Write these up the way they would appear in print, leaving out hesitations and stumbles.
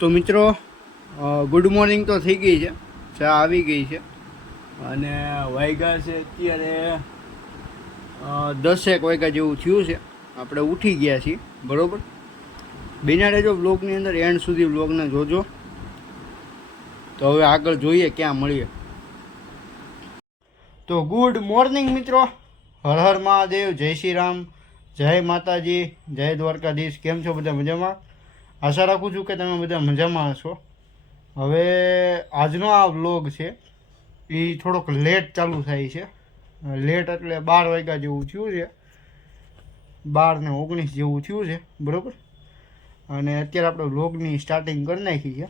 તો મિત્રો good morning તો થઈ ગઈ છે, ચા આવી ગઈ છે અને વાગ્યા છે અત્યારે 10 વાગ્યા જેવું થયું છે. આપણે ઉઠી ગયા છીએ, બરાબર. બિના રહેજો બ્લોગની અંદર, એન્ડ સુધી બ્લોગને જોજો. તો હવે આગળ જોઈએ ક્યાં મળીએ. તો ગુડ મોર્નિંગ મિત્રો, હર હર મહાદેવ, જય શ્રી રામ, જય માતાજી, જય દ્વારકાધીશ. કેમ છો બધા? મજામાં? આશા રાખું છું કે તમે બધા મજામાં હશો. હવે આજનો આ વ્લોગ છે એ થોડોક લેટ ચાલુ થાય છે. લેટ એટલે 12 વાગ્યા જેવું થયું છે, 12:19 જેવું થયું છે, બરાબર. અને અત્યારે આપણે વ્લોગની સ્ટાર્ટિંગ કરી નાખી છે.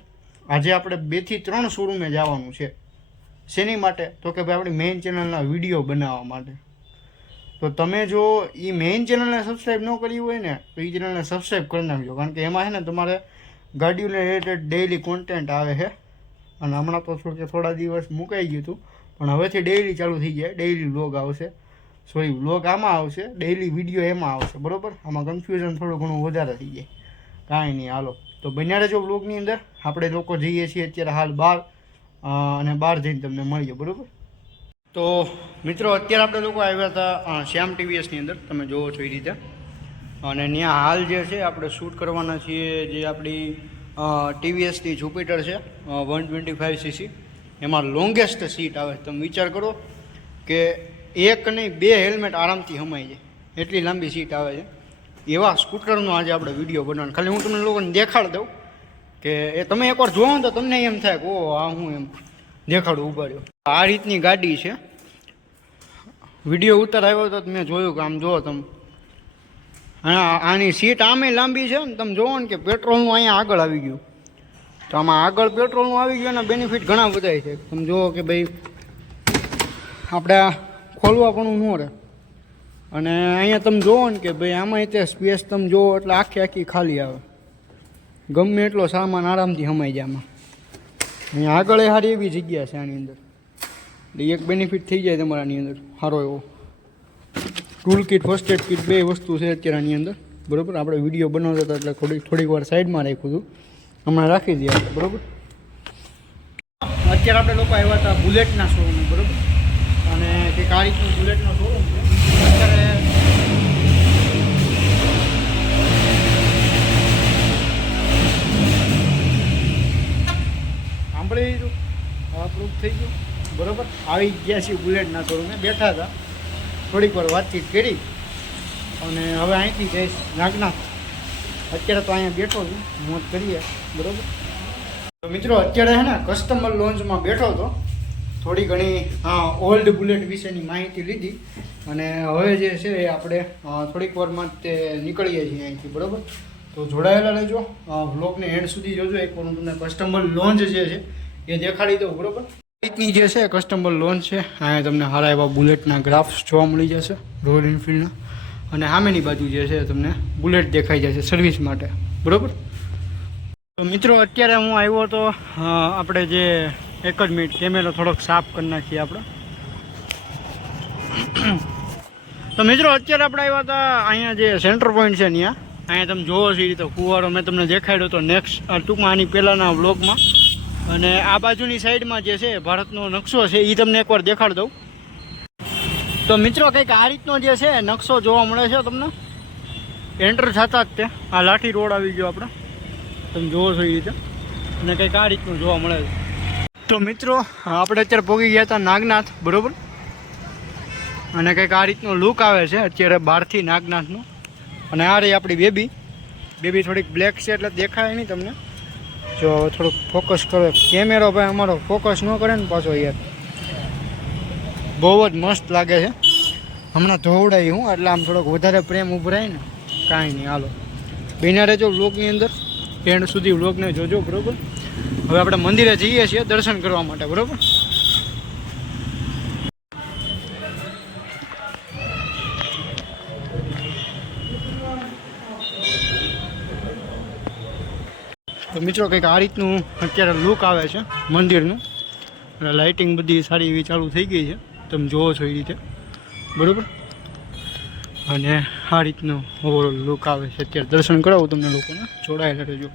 આજે આપણે 2 થી 3 શોરૂમે જવાનું છે. શેની માટે? તો કે ભાઈ આપણી મેઇન ચેનલના વિડીયો બનાવવા માટે. તો તમે જો એ મેઇન ચેનલને સબસ્ક્રાઈબ ન કરી હોય ને તો એ ચેનલને સબસ્ક્રાઈબ કરી નાખજો, કારણ કે એમાં છે ને તમારે ગાડીઓને રિલેટેડ ડેઇલી કોન્ટેન્ટ આવે છે. અને હમણાં તો થોડા દિવસ મુકાઈ ગયું હતું, પણ હવેથી ડેઇલી ચાલુ થઈ જાય. ડેઇલી વ્લોગ આવશે, સોરી વ્લોગ આમાં આવશે, ડેઇલી વિડીયો એમાં આવશે, બરાબર. આમાં કન્ફ્યુઝન થોડું ઘણું વધારે થઈ જાય, કાંઈ નહીં. હાલો તો બન્યા રહેજો વ્લોગની અંદર. આપણે લોકો જઈએ છીએ અત્યારે હાલ બહાર, અને બહાર જઈને તમને મળીએ, બરાબર. તો મિત્રો અત્યારે આપણે લોકો આવ્યા હતા શ્યામ ટીવીએસની અંદર, તમે જોવો છો એ રીતે. અને ત્યાં હાલ જે છે આપણે શૂટ કરવાના છીએ, જે આપણી ટીવીએસની જુપિટર છે 125cc. એમાં લોંગેસ્ટ સીટ આવે. તમે વિચાર કરો કે એક નહીં 2 હેલ્મેટ આરામથી હમાઈ જાય એટલી લાંબી સીટ આવે છે. એવા સ્કૂટરનો આજે આપણે વિડીયો બનાવવાનો. ખાલી હું તમને લોકોને દેખાડ દઉં કે એ તમે એકવાર જોવો ને તો તમને એમ થાય કે ઓહ આ હું એમ દેખાડું ઉભા રહ્યો. આ રીતની ગાડી છે. વિડીયો ઉતાર આવ્યો તો મેં જોયું કે આમ જુઓ તમે, આની સીટ આમે લાંબી છે ને. તમે જોવો ને કે પેટ્રોલનું અહીંયા આગળ આવી ગયું. તો આમાં આગળ પેટ્રોલનું આવી ગયું એના બેનિફિટ ઘણા બધા છે. તમે જુઓ કે ભાઈ આપણે ખોલવા પણ ન રહે. અને અહીંયા તમે જુઓ ને કે ભાઈ આમાં તે સ્પેસ તમે જુઓ એટલે આખી ખાલી આવે. ગમે એટલો સામાન આરામથી સમાઈ જાય આમાં. અહીંયા આગળ સારી એવી જગ્યા છે આની અંદર. એટલે એક બેનિફિટ થઈ જાય તમારાની અંદર સારો એવો. Tool kit, first aid kit, 2 વસ્તુ છે અત્યારે આની અંદર, બરાબર. આપણે વિડીયો બનાવતા હતા એટલે થોડીક વાર સાઈડમાં રાખ્યું હતું, હમણાં રાખી દઈએ આપણે, બરાબર. અત્યારે આપણે લોકો આવ્યા હતા બુલેટના શોરૂમ, બરાબર. અને કંઈક આ રીતનું બુલેટનો શોરૂમ છે અત્યારે. સાંભળી લીધું, આપણું થઈ ગયું, બરાબર. આવી ગયા છીએ બુલેટના શોરૂમે, બેઠા હતા, થોડીક વાર વાતચીત કરી અને હવે અહીંથી જઈશ નાગનાથ. અત્યારે તો અહીંયા બેઠો છું, મોજ કરીએ, બરાબર. તો મિત્રો અત્યારે છે ને કસ્ટમર લોન્ચમાં બેઠો હતો. થોડી ઘણી ઓલ્ડ બુલેટ વિશેની માહિતી લીધી અને હવે જે છે એ આપણે થોડીક વારમાં તે નીકળીએ છીએ અહીંથી, બરાબર. તો જોડાયેલા રહેજો, વ્લોગને એન્ડ સુધી જોજો. એકવાર હું તમને કસ્ટમર લોન્ચ જે છે એ દેખાડી દઉં, બરાબર. રીતની જે છે કસ્ટમર લોન્ચ છે. અહીંયા તમને સારા એવા બુલેટના ગ્રાફ્સ જોવા મળી જશે, રોયલ એન્ફિલ્ડના. અને સામેની બાજુ જે છે તમને બુલેટ દેખાઈ જશે સર્વિસ માટે, બરાબર. તો મિત્રો અત્યારે હું આવ્યો તો આપણે જે 1 જ મિનિટ કેમેરો થોડોક સાફ કરી નાખીએ આપણે. તો મિત્રો અત્યારે આપણે આવ્યા હતા અહીંયા જે સેન્ટર પોઈન્ટ છે ત્યાં. અહીંયા તમે જોવો છો એ રીતે ફુવારો મેં તમને દેખાડ્યો હતો નેક્સ્ટ ટૂંકમાં આની પહેલાંના વ્લોગમાં. અને આ બાજુની સાઈડમાં જે છે ભારતનો નકશો છે એ તમને એકવાર દેખાડી દઉં. તો મિત્રો કંઈક આ રીતનો જે છે નકશો જોવા મળે છે તમને એન્ટર થતા જ તે. આ લાઠી રોડ આવી ગયો આપણે, તમે જોવો છો એ રીતે. અને કંઈક આ રીતનું જોવા મળે છે. તો મિત્રો આપણે અત્યારે પહોંચી ગયા હતા નાગનાથ, બરાબર. અને કંઈક આ રીતનો લુક આવે છે અત્યારે બહારથી નાગનાથનો. અને આ રહી આપણી બેબી થોડીક બ્લેક છે એટલે દેખાય નહીં તમને. જો થોડુંક ફોકસ કરો કેમેરો, ભાઈ અમારો ફોકસ ન કરે ને પાછો યાર. બહુ જ મસ્ત લાગે છે. હમણાં ધોવડાવી હું એટલે આમ થોડોક વધારે પ્રેમ ઉભરાય ને. કાંઈ નહીં, હાલો બન્યા રહેજો વ્લોગની અંદર, એન્ડ સુધી વ્લોગને જોજો, બરાબર. હવે આપણે મંદિરે જઈએ છીએ દર્શન કરવા માટે, બરાબર. તો મિત્રો કંઈક આ રીતનું અત્યારે લુક આવે છે મંદિરનું. અને લાઇટિંગ બધી સારી એવી ચાલુ થઈ ગઈ છે, તમે જોવો છો એ રીતે, બરાબર. અને આ રીતનો ઓવરઓલ લુક આવે છે. અત્યારે દર્શન કરાવું તમને લોકોને, જોડાયેલા રહેજો.